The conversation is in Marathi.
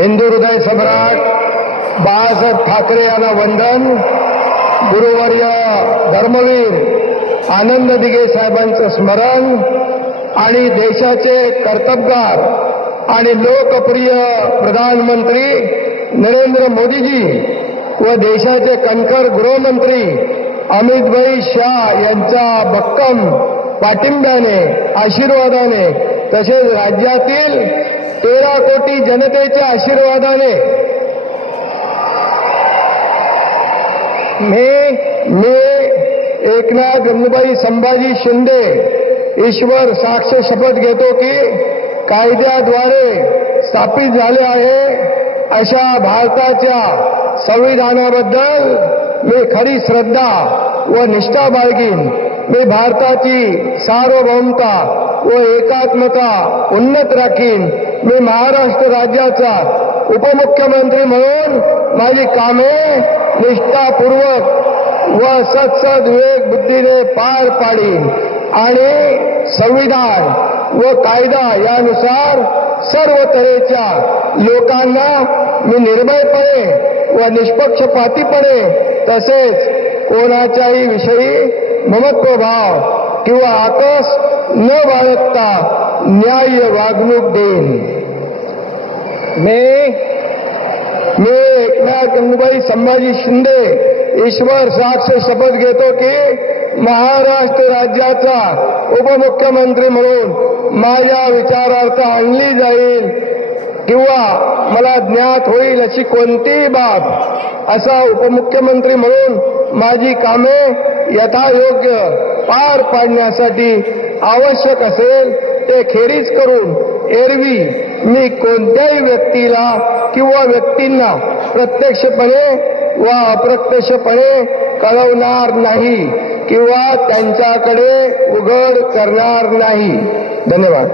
हिंदू हृदय सम्राट बाळासाहेब ठाकरे यांना वंदन. गुरुवर्य धर्मवीर आनंद दिघे साहेबांचं स्मरण आणि देशाचे कर्तबगार आणि लोकप्रिय प्रधानमंत्री नरेंद्र मोदीजी व देशाचे कणखर गृहमंत्री अमितभाई शाह यांच्या भक्कम पाठिंब्याने, आशीर्वादाने, तसेच राज्यातील 13 कोटी जनतेच्या आशीर्वादाने मी एकनाथ गंगूबाई संभाजी शिंदे ईश्वर साक्ष शपथ घेतो की कायद्याद्वारे स्थापित झाले आहे अशा भारताच्या संविधानाबद्दल मी खरी श्रद्धा व निष्ठा बाळगीन. मी भारताची सार्वभौमता व एकात्मता उन्नत राखीन. मी महाराष्ट्र राज्याचा उपमुख्यमंत्री म्हणून माझी कामे निष्ठापूर्वक व सत्सद विवेक बुद्धीने पार पाडीन आणि संविधान व कायदा यानुसार सर्व तऱ्हेच्या लोकांना मी निर्भयपणे व निष्पक्षपातीपणे तसेच कोणाच्याही विषयी ममत्वभाव किंवा आकस न बाळगता न्याय्य वागणूक देईन. मी एकनाथ गंगूबाई संभाजी शिंदे ईश्वर साक्ष शपथ घेतो की महाराष्ट्र राज्याचा उपमुख्यमंत्री म्हणून माझ्या विचारार्थ आणली जाईल किंवा मला ज्ञात होईल अशी कोणतीही बाब असा उपमुख्यमंत्री म्हणून माझी कामे यथायोग्य पार पाडण्यासाठी आवश्यक असेल ते खेरीज करून एरवी मी कोणत्याही व्यक्तीला किंवा व्यक्तींना प्रत्यक्षपणे व अप्रत्यक्षपणे कळवणार नाही किंवा त्यांच्याकडे उघड करणार नाही. धन्यवाद.